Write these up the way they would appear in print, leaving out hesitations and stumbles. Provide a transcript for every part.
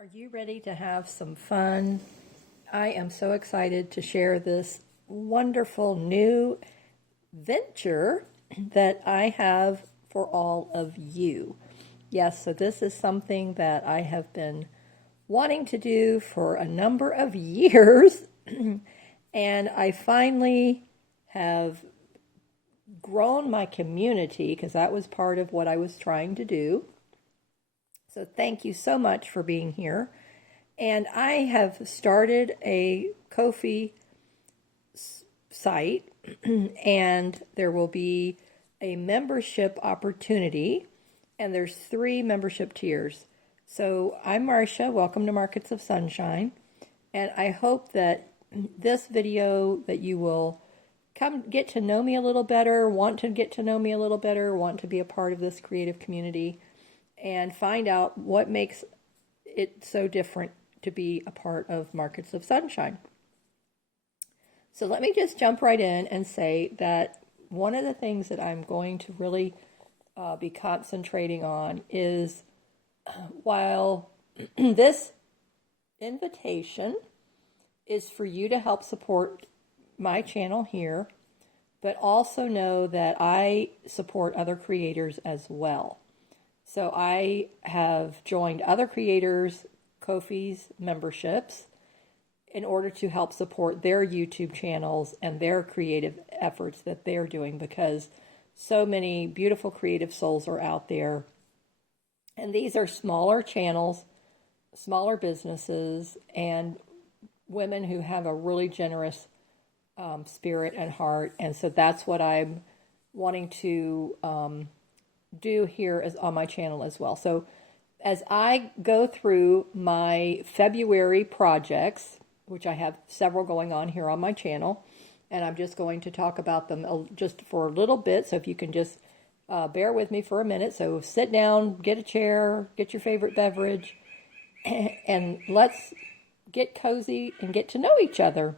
Are you ready to have some fun? I am so excited to share this wonderful new venture that I have for all of you. Yes, so this is something that I have been wanting to do for a number of years, and I finally have grown my community because that was part of what I was trying to do. So thank you so much for being here. And I have started a Ko-fi site, and there will be a membership opportunity, and there's 3 membership tiers. So I'm Marcia, welcome to Markets of Sunshine, and I hope that this video that you will come get to know me a little better, want to get to know me a little better, want to be a part of this creative community, and find out what makes it so different to be a part of Markets of Sunshine. So let me just jump right in and say that one of the things that I'm going to really be concentrating on is while this invitation is for you to help support my channel here, but also know that I support other creators as well. So I have joined other creators' Ko-fi's memberships in order to help support their YouTube channels and their creative efforts that they're doing, because so many beautiful creative souls are out there. And these are smaller channels, smaller businesses, and women who have a really generous spirit and heart. And so that's what I'm wanting to do here as on my channel as well. So as I go through my February projects, which I have several going on here on my channel, and I'm just going to talk about them just for a little bit, so if you can just bear with me for a minute. So sit down, get a chair, get your favorite beverage, and let's get cozy and get to know each other.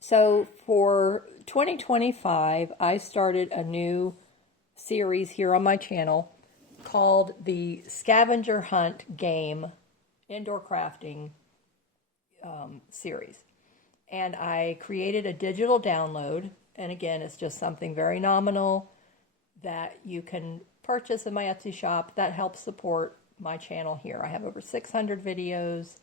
So for 2025, I started a new series here on my channel called the Scavenger Hunt Game Indoor Crafting series. And I created a digital download, and again, it's just something very nominal that you can purchase in my Etsy shop that helps support my channel here. I have over 600 videos,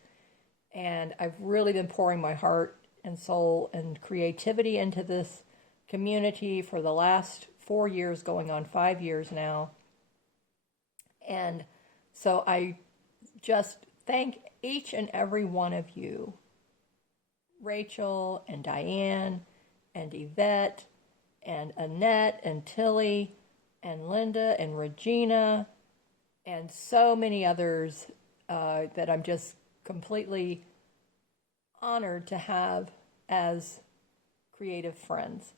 and I've really been pouring my heart and soul and creativity into this community for the last 4 years, going on 5 years now. And so I just thank each and every one of you, Rachel and Diane and Yvette and Annette and Tilly and Linda and Regina and so many others that I'm just completely honored to have as creative friends.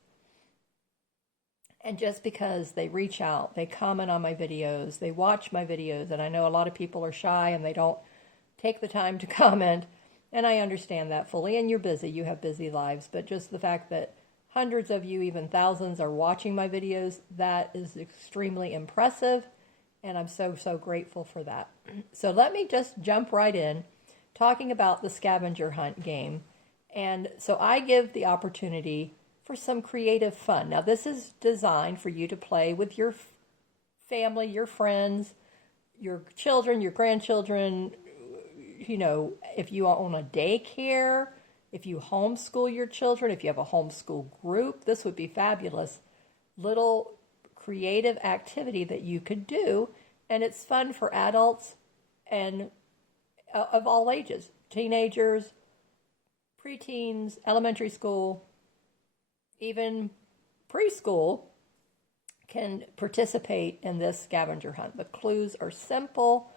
And just because they reach out, they comment on my videos, they watch my videos, and I know a lot of people are shy and they don't take the time to comment, and I understand that fully, and you're busy, you have busy lives, but just the fact that hundreds of you, even thousands, are watching my videos, that is extremely impressive, and I'm so, so grateful for that. So let me just jump right in, talking about the scavenger hunt game. And so I give the opportunity for some creative fun. Now, this is designed for you to play with your family, your friends, your children, your grandchildren. You know, if you own a daycare, if you homeschool your children, if you have a homeschool group, this would be fabulous little creative activity that you could do. And it's fun for adults and of all ages, teenagers, preteens, elementary school, even preschool can participate in this scavenger hunt. The clues are simple,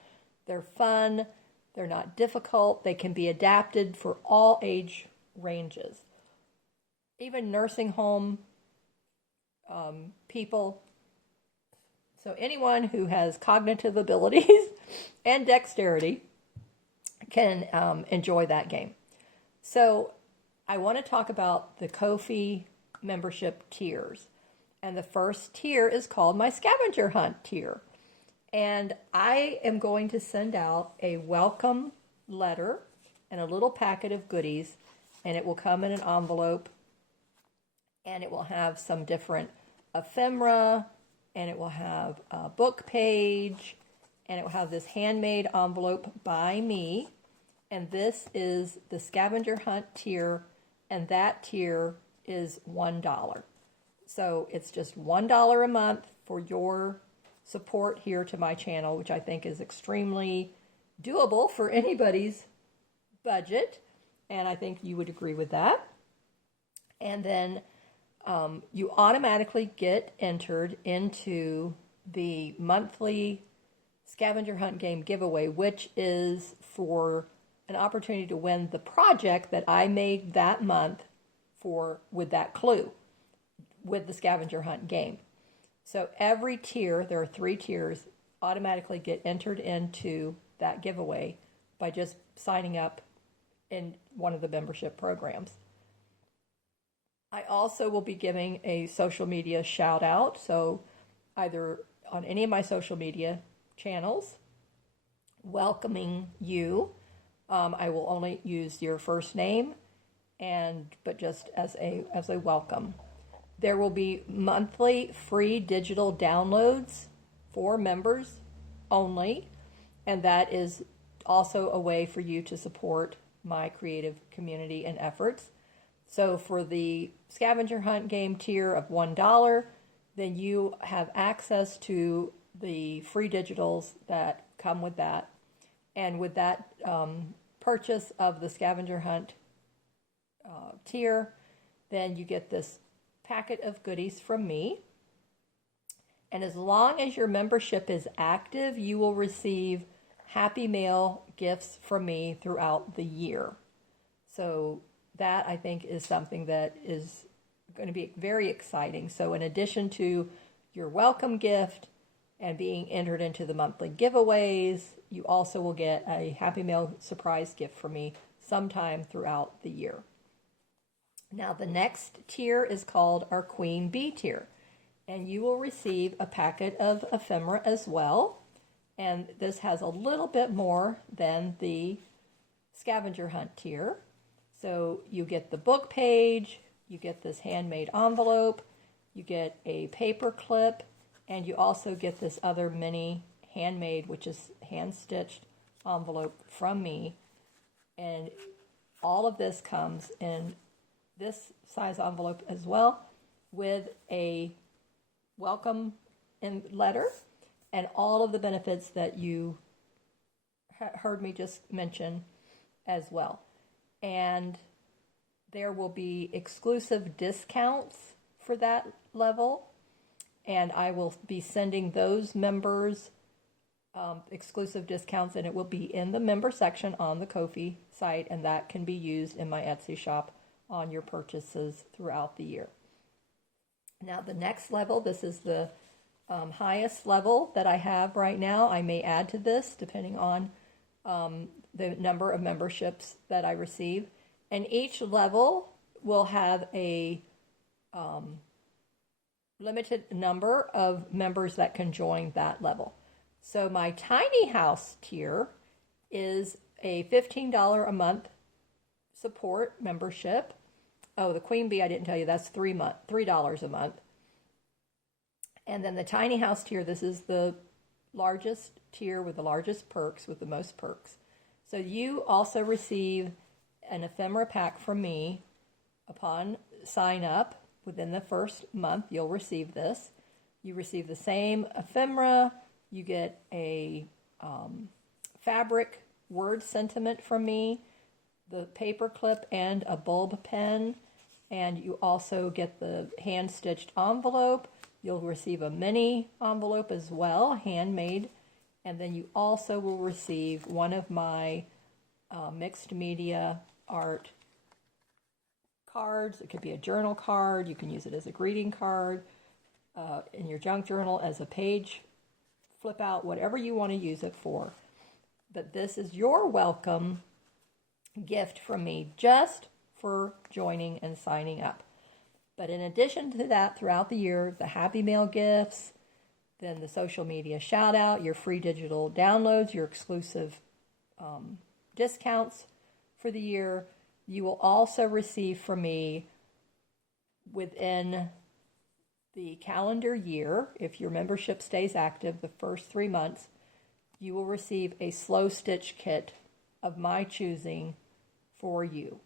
they're fun, they're not difficult, they can be adapted for all age ranges. Even nursing home people. So anyone who has cognitive abilities and dexterity can enjoy that game. So I want to talk about the Ko-fi membership tiers. And the first tier is called my scavenger hunt tier. And I am going to send out a welcome letter and a little packet of goodies, and it will come in an envelope, and it will have some different ephemera, and it will have a book page, and it will have this handmade envelope by me. And this is the scavenger hunt tier, and that tier is $1. So it's just $1 a month for your support here to my channel, which I think is extremely doable for anybody's budget, and I think you would agree with that. And then you automatically get entered into the monthly scavenger hunt game giveaway, which is for an opportunity to win the project that I made that month for with that clue with the scavenger hunt game. So every tier, there are 3 tiers, automatically get entered into that giveaway by just signing up in one of the membership programs. I also will be giving a social media shout out, so either on any of my social media channels, welcoming you. I will only use your first name, but just as a welcome. There will be monthly free digital downloads for members only, and that is also a way for you to support my creative community and efforts. So for the scavenger hunt game tier of $1, then you have access to the free digitals that come with that. And with that purchase of the scavenger hunt tier, then you get this packet of goodies from me. And as long as your membership is active, you will receive Happy Mail gifts from me throughout the year. So that, I think, is something that is going to be very exciting. So in addition to your welcome gift and being entered into the monthly giveaways, you also will get a Happy Mail surprise gift from me sometime throughout the year. Now, the next tier is called our Queen Bee tier, and you will receive a packet of ephemera as well. And this has a little bit more than the scavenger hunt tier. So you get the book page, you get this handmade envelope, you get a paper clip, and you also get this other mini handmade, which is hand-stitched envelope from me. And all of this comes in this size envelope as well, with a welcome letter and all of the benefits that you heard me just mention as well. And there will be exclusive discounts for that level, and I will be sending those members exclusive discounts, and it will be in the member section on the Ko-fi site, and that can be used in my Etsy shop on your purchases throughout the year. Now, the next level, this is the highest level that I have right now. I may add to this depending on the number of memberships that I receive. And each level will have a limited number of members that can join that level. So my tiny house tier is a $15 a month support membership. Oh, the Queen Bee, I didn't tell you, that's $3 a month. And then the tiny house tier, this is the largest tier with the largest perks, with the most perks. So you also receive an ephemera pack from me upon sign up. Within the first month, you'll receive this. You receive the same ephemera. You get a fabric word sentiment from me, the paper clip, and a bulb pen. And you also get the hand-stitched envelope. You'll receive a mini envelope as well, handmade. And then you also will receive one of my mixed media art cards. It could be a journal card. You can use it as a greeting card, in your junk journal, as a page flip out, whatever you want to use it for. But this is your welcome gift from me just for joining and signing up. But in addition to that, throughout the year, the Happy Mail gifts, then the social media shout out, your free digital downloads, your exclusive discounts for the year. You will also receive from me within the calendar year, if your membership stays active the first 3 months, you will receive a slow stitch kit of my choosing for you.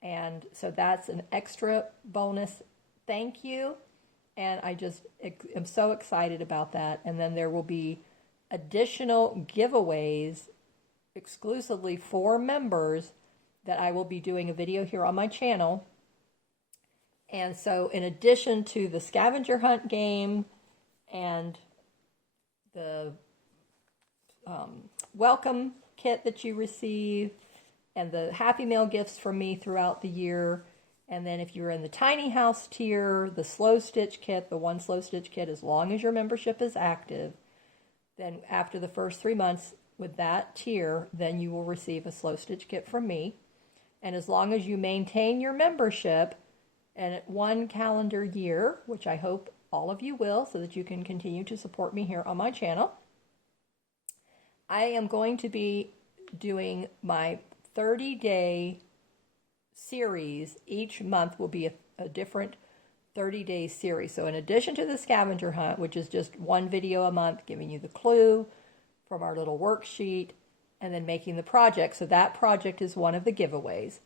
And so that's an extra bonus thank you. And I just am so excited about that. And then there will be additional giveaways exclusively for members that I will be doing a video here on my channel. And so in addition to the scavenger hunt game and the welcome kit that you receive and the Happy Mail gifts from me throughout the year, and then if you're in the tiny house tier, the slow stitch kit, the one slow stitch kit, as long as your membership is active, then after the first 3 months with that tier, then you will receive a slow stitch kit from me. And as long as you maintain your membership and at 1 calendar year, which I hope all of you will, so that you can continue to support me here on my channel, I am going to be doing my 30-day series. Each month will be a different 30-day series. So in addition to the scavenger hunt, which is just one video a month giving you the clue from our little worksheet, and then making the project. So that project is one of the giveaways.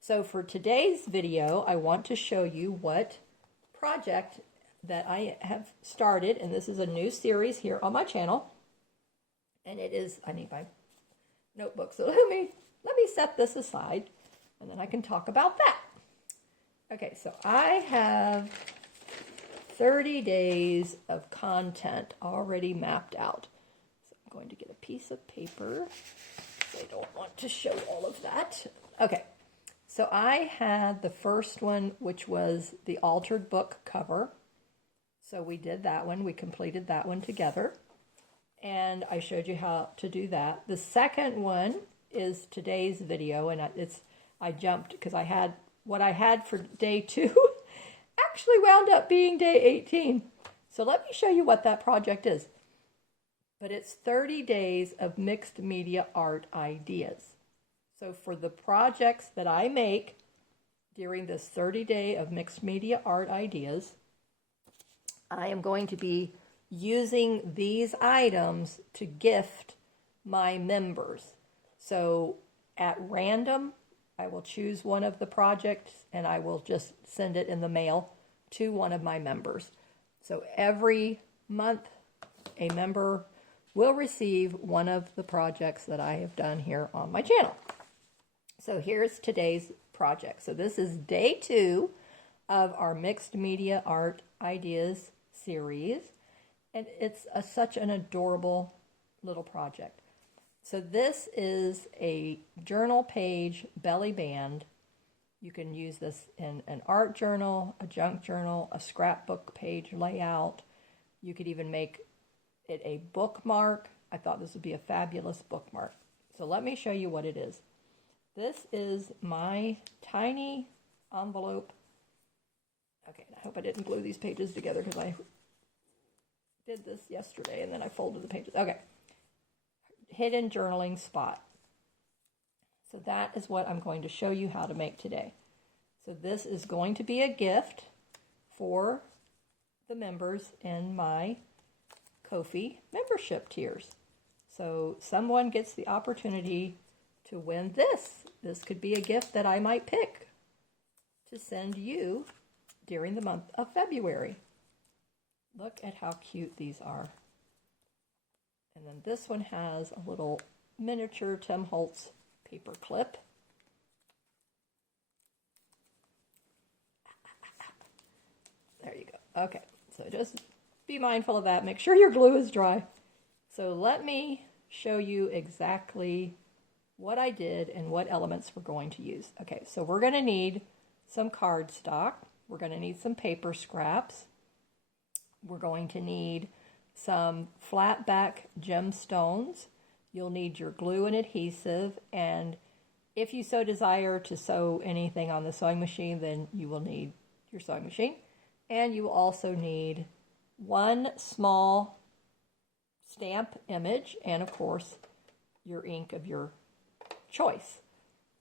So for today's video, I want to show you what project that I have started, and this is a new series here on my channel. And it is, I need my notebook, so let me set this aside, and then I can talk about that. Okay, so I have 30 days of content already mapped out. So I'm going to get a piece of paper. I don't want to show all of that. Okay, so I had the first one, which was the altered book cover. So we did that one. We completed that one together. And I showed you how to do that. The second one is today's video, and I jumped because what I had for day 2 actually wound up being day 18. So let me show you what that project is. But it's 30 days of mixed media art ideas. So for the projects that I make during this 30-day of mixed media art ideas, I am going to be using these items to gift my members. So at random, I will choose one of the projects and I will just send it in the mail to one of my members. So every month, a member will receive one of the projects that I have done here on my channel. So here's today's project. So this is day 2 of our mixed media art ideas series. And it's such an adorable little project. So this is a journal page belly band. You can use this in an art journal, a junk journal, a scrapbook page layout. You could even make it a bookmark. I thought this would be a fabulous bookmark. So let me show you what it is. This is my tiny envelope. Okay, I hope I didn't glue these pages together because I did this yesterday and then I folded the pages. Okay. Hidden journaling spot. So that is what I'm going to show you how to make today. So this is going to be a gift for the members in my Ko-fi membership tiers. So someone gets the opportunity to win this. This could be a gift that I might pick to send you during the month of February. Look at how cute these are. And then this one has a little miniature Tim Holtz paper clip. There you go. Okay, so just be mindful of that. Make sure your glue is dry. So let me show you exactly what I did and what elements we're going to use. Okay, so we're going to need some cardstock. We're going to need some paper scraps. We're going to need some flat back gemstones. You'll need your glue and adhesive, and if you so desire to sew anything on the sewing machine, then you will need your sewing machine. And you will also need one small stamp image, and of course, your ink of your choice.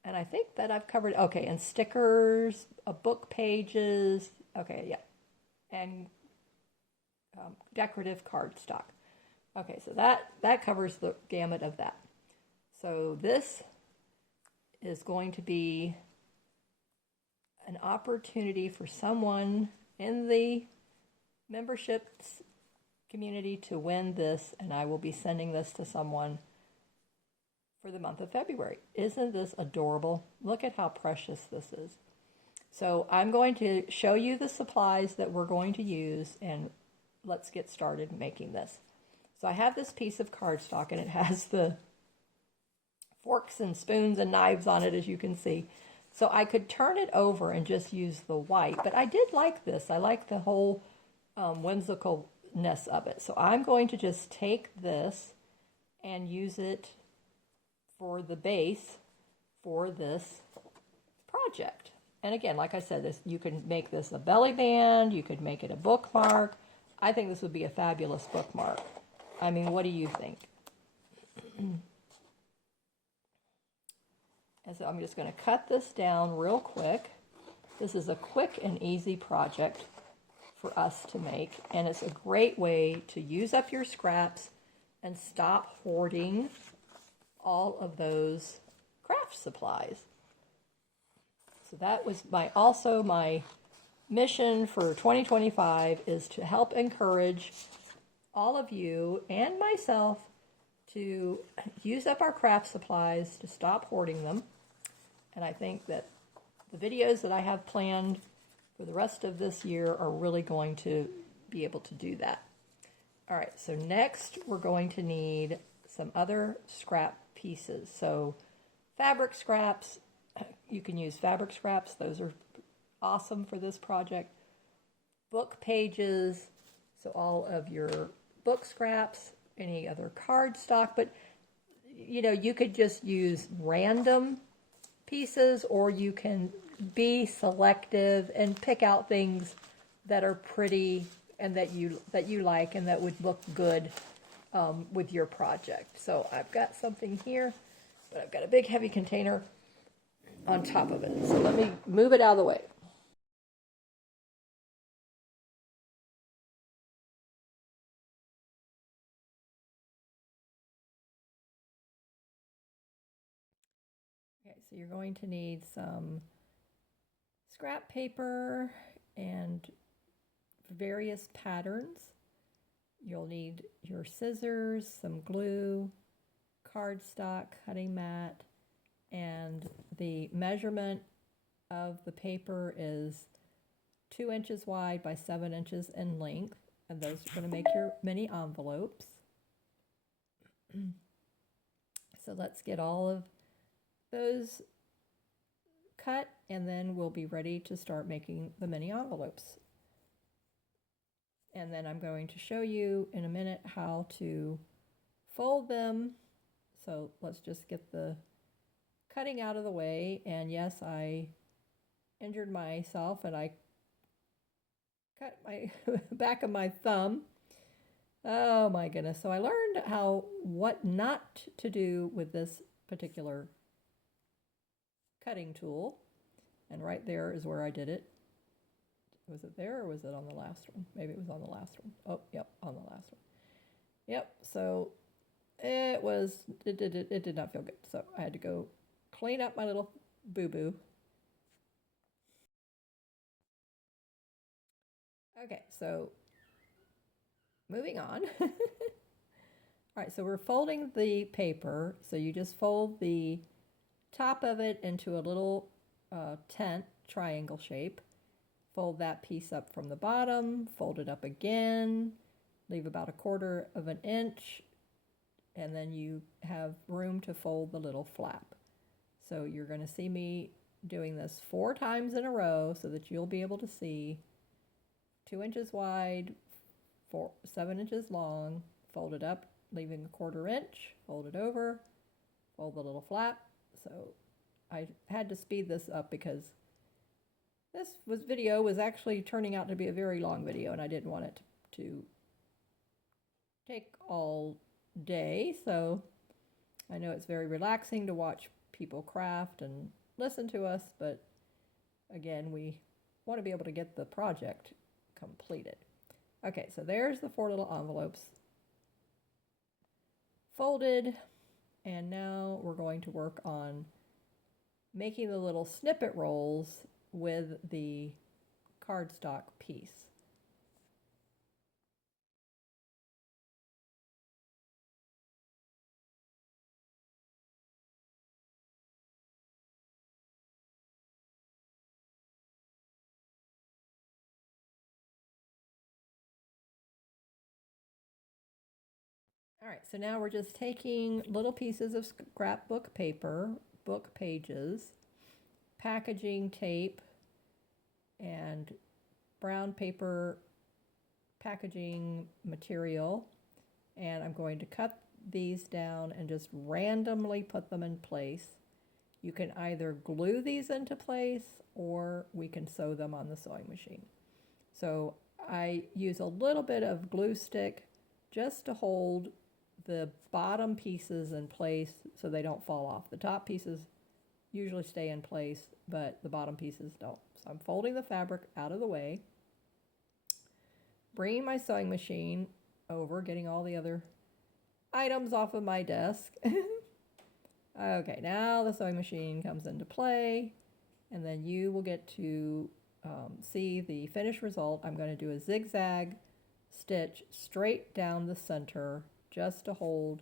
And I think that I've covered, okay, and stickers, book pages, okay, yeah, and decorative cardstock. Okay, so that covers the gamut of that. So this is going to be an opportunity for someone in the memberships community to win this, and I will be sending this to someone for the month of February. Isn't this adorable? Look at how precious this is. So I'm going to show you the supplies that we're going to use, and let's get started making this. So I have this piece of cardstock, and it has the forks and spoons and knives on it, as you can see. So I could turn it over and just use the white, but I did like this. I like the whole whimsicalness of it. So I'm going to just take this and use it for the base for this project. And again, like I said, this, you can make this a belly band, you could make it a bookmark. I think this would be a fabulous bookmark. I mean, what do you think? And so I'm just going to cut this down real quick. This is a quick and easy project for us to make, and it's a great way to use up your scraps and stop hoarding all of those craft supplies. So that was also my mission for 2025, is to help encourage all of you and myself to use up our craft supplies, to stop hoarding them. And I think that the videos that I have planned for the rest of this year are really going to be able to do that. All right, so next we're going to need some other scrap pieces. So fabric scraps, you can use fabric scraps. Those are awesome for this project. Book pages, so all of your book scraps, any other cardstock, but you know, you could just use random pieces, or you can be selective and pick out things that are pretty and that you like and that would look good with your project. So I've got something here, but I've got a big heavy container on top of it. So let me move it out of the way. Okay, so you're going to need some scrap paper and various patterns. You'll need your scissors, some glue, cardstock, cutting mat, and the measurement of the paper is 2 inches wide by 7 inches in length, and those are going to make your mini envelopes. So let's get all of those cut, and then we'll be ready to start making the mini envelopes. And then I'm going to show you in a minute how to fold them. So let's just get the cutting out of the way. And yes, I injured myself and I cut my back of my thumb. Oh my goodness. So I learned what not to do with this particular cutting tool. And right there is where I did it. Was it there or was it on the last one? Maybe it was on the last one. Oh, yep, on the last one. Yep, so it did not feel good. So I had to go clean up my little boo-boo. Okay, so moving on. All right, so we're folding the paper. So you just fold the top of it into a little tent triangle shape. Fold that piece up from the bottom, fold it up again, leave about 1/4 of an inch, and then you have room to fold the little flap. So you're going to see me doing this 4 times in a row so that you'll be able to see 2 inches wide, 7 inches long, fold it up, leaving 1/4 inch, fold it over, fold the little flap. So I had to speed this up because this video was actually turning out to be a very long video, and I didn't want it to take all day, so I know it's very relaxing to watch people craft and listen to us, but again, we want to be able to get the project completed. Okay, so there's the 4 little envelopes folded, and now we're going to work on making the little snippet rolls with the cardstock piece. All right, so now we're just taking little pieces of scrapbook paper, book pages, packaging tape, and brown paper packaging material, and I'm going to cut these down and just randomly put them in place. You can either glue these into place or we can sew them on the sewing machine. So I use a little bit of glue stick just to hold the bottom pieces in place so they don't fall off. The top pieces usually stay in place, but the bottom pieces don't. So I'm folding the fabric out of the way, bringing my sewing machine over, getting all the other items off of my desk. Okay, now the sewing machine comes into play, and then you will get to see the finished result. I'm going to do a zigzag stitch straight down the center just to hold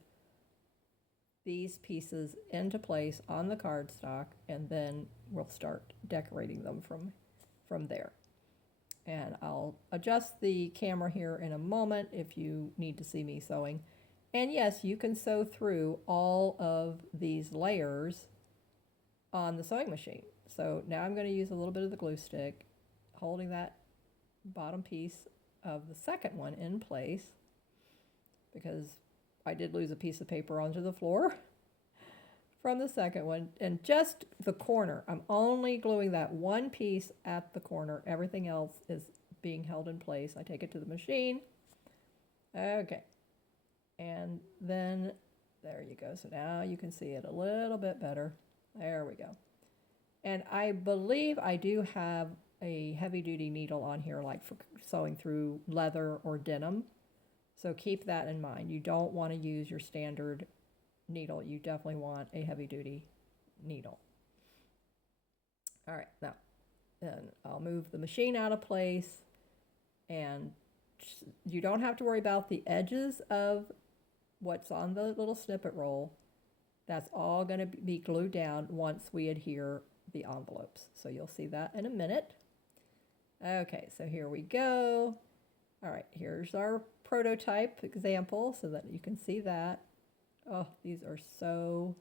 these pieces into place on the cardstock, and then we'll start decorating them from there. And I'll adjust the camera here in a moment if you need to see me sewing. And yes, you can sew through all of these layers on the sewing machine. So now I'm going to use a little bit of the glue stick, holding that bottom piece of the second one in place, because I did lose a piece of paper onto the floor from the second one. And just the corner, I'm only gluing that one piece at the corner. Everything else is being held in place. I take it to the machine. Okay. And then there you go. So now you can see it a little bit better. There we go. And I believe I do have a heavy duty needle on here, like for sewing through leather or denim. So keep that in mind. You don't want to use your standard needle. You definitely want a heavy duty needle. All right, now then I'll move the machine out of place, and you don't have to worry about the edges of what's on the little snippet roll. That's all going to be glued down once we adhere the envelopes. So you'll see that in a minute. Okay, so here we go. All right, here's our prototype example so that you can see that. Oh, these are so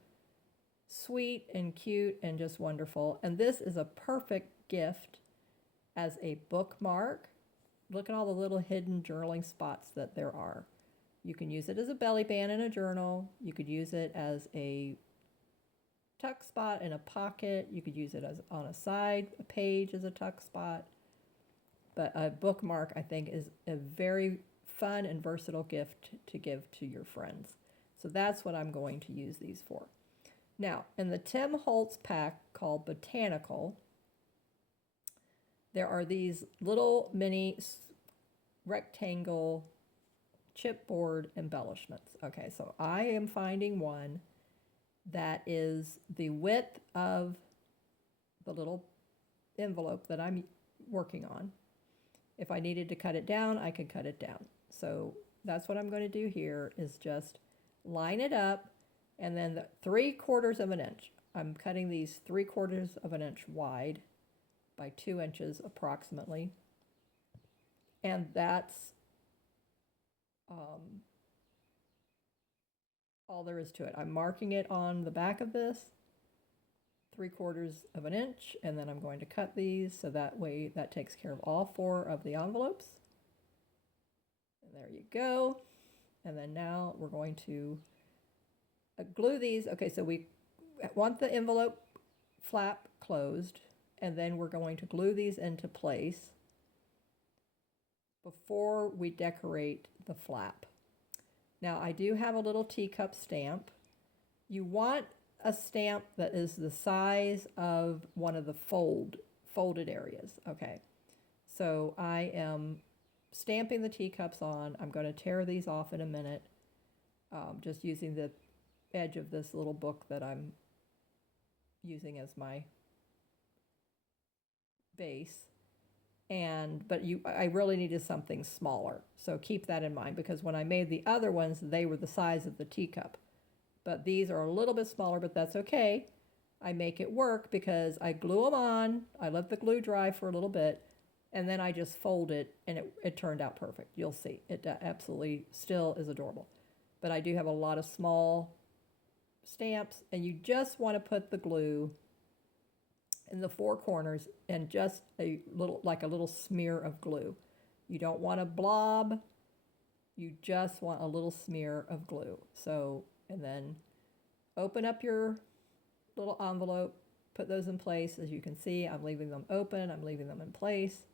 sweet and cute and just wonderful. And this is a perfect gift as a bookmark. Look at all the little hidden journaling spots that there are. You can use it as a belly band in a journal. You could use it as a tuck spot in a pocket. You could use it as on a side, a page as a tuck spot. But a bookmark, I think, is a very fun and versatile gift to give to your friends. So that's what I'm going to use these for. Now, in the Tim Holtz pack called Botanical, there are these little mini rectangle chipboard embellishments. Okay, so I am finding one that is the width of the little envelope that I'm working on. If I needed to cut it down, I could cut it down. So that's what I'm going to do here, is just line it up, and then the 3/4 of an inch. I'm cutting these 3/4 of an inch wide by 2 inches approximately. And that's all there is to it. I'm marking it on the back of this, 3/4 of an inch, and then I'm going to cut these so that way that takes care of all 4 of the envelopes. And there you go. And then now we're going to glue these. Okay, so we want the envelope flap closed, and then we're going to glue these into place. before we decorate the flap. Now I do have a little teacup stamp. You want a stamp that is the size of one of the folded areas. Okay, so I am stamping the teacups on. I'm going to tear these off in a minute, just using the edge of this little book that I'm using as my base. But I really needed something smaller, so keep that in mind, because when I made the other ones, they were the size of the teacup. But these are a little bit smaller, but that's okay. I make it work because I glue them on, I let the glue dry for a little bit, and then I just fold it, and it turned out perfect. You'll see, it absolutely still is adorable. But I do have a lot of small stamps, and you just want to put the glue in the four corners and just like a little smear of glue. You don't want a blob, you just want a little smear of glue. So, and then open up your little envelope, put those in place. As you can see, I'm leaving them open, I'm leaving them in place,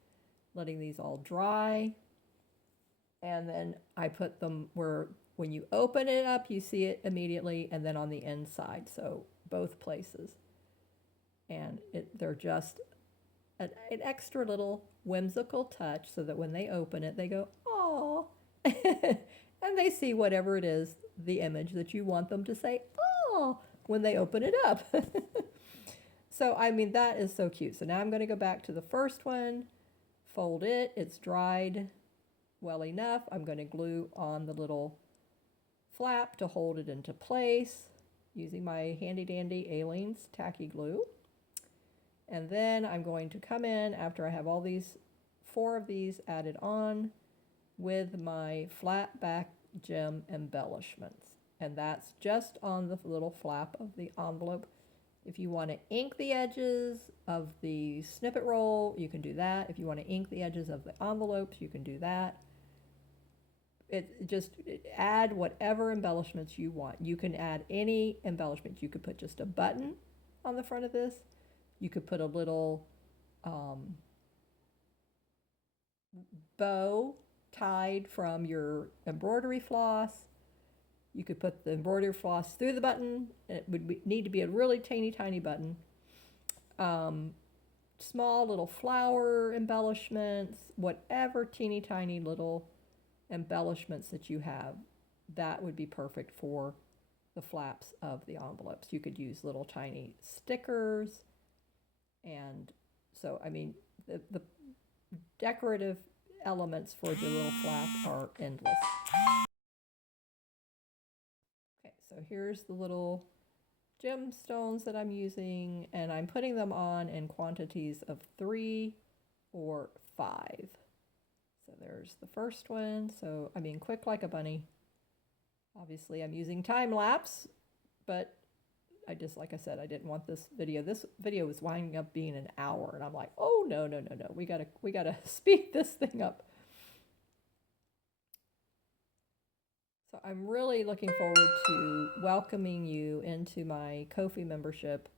letting these all dry. And then I put them where when you open it up, you see it immediately, and then on the inside, so both places. And they're just an extra little whimsical touch so that when they open it, they go, "Oh," and they see whatever it is, the image that you want them to say, "Oh," when they open it up. So, I mean, that is so cute. So now I'm going to go back to the first one, fold it, it's dried well enough. I'm going to glue on the little flap to hold it into place using my handy dandy Aleene's tacky glue. And then I'm going to come in after I have all these, 4 of these added on, with my flat back gem embellishments. And that's just on the little flap of the envelope. If you want to ink the edges of the snippet roll, you can do that. If you want to ink the edges of the envelopes, you can do that. Add whatever embellishments you want. You can add any embellishments. You could put just a button on the front of this. You could put a little bow tied from your embroidery floss. You could put the embroidery floss through the button. It would need to be a really tiny button. Small little flower embellishments, whatever teeny tiny little embellishments that you have, that would be perfect for the flaps of the envelopes. You could use little tiny stickers. And so, I mean, the decorative elements for the little flap are endless. Okay, so here's the little gemstones that I'm using, and I'm putting them on in quantities of 3 or 5. So there's the first one. So, I mean, quick like a bunny. Obviously, I'm using time lapse, but like I said, I didn't want this video. This video was winding up being an hour, and I'm like, oh no. We gotta speed this thing up. So I'm really looking forward to welcoming you into my Ko-fi membership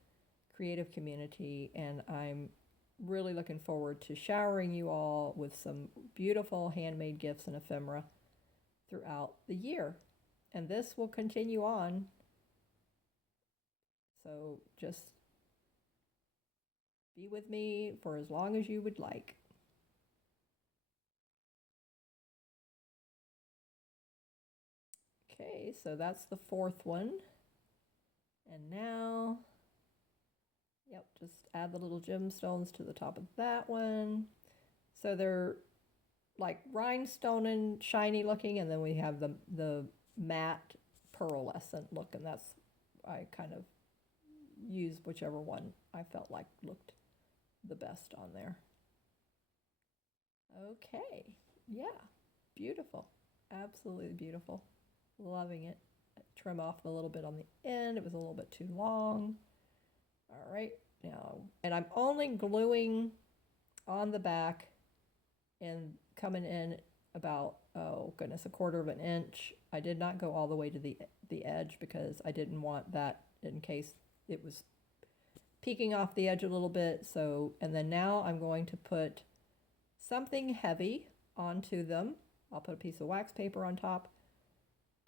creative community, and I'm really looking forward to showering you all with some beautiful handmade gifts and ephemera throughout the year. And this will continue on. So just be with me for as long as you would like. Okay, so that's the 4th one. And now, yep, just add the little gemstones to the top of that one. So they're like rhinestone and shiny looking, and then we have the matte pearlescent look, and that's, I kind of used whichever one I felt like looked the best on there. Okay, yeah, beautiful, absolutely beautiful, loving it. Trim off a little bit on the end, it was a little bit too long. All right, now, and I'm only gluing on the back and coming in about, oh goodness, 1/4 of an inch. I did not go all the way to the edge because I didn't want that in case it was peeking off the edge a little bit. So, and then now I'm going to put something heavy onto them. I'll put a piece of wax paper on top,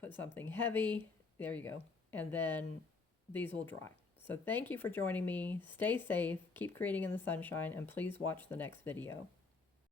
put something heavy. There you go. And then these will dry. So thank you for joining me. Stay safe, keep creating in the sunshine, and please watch the next video.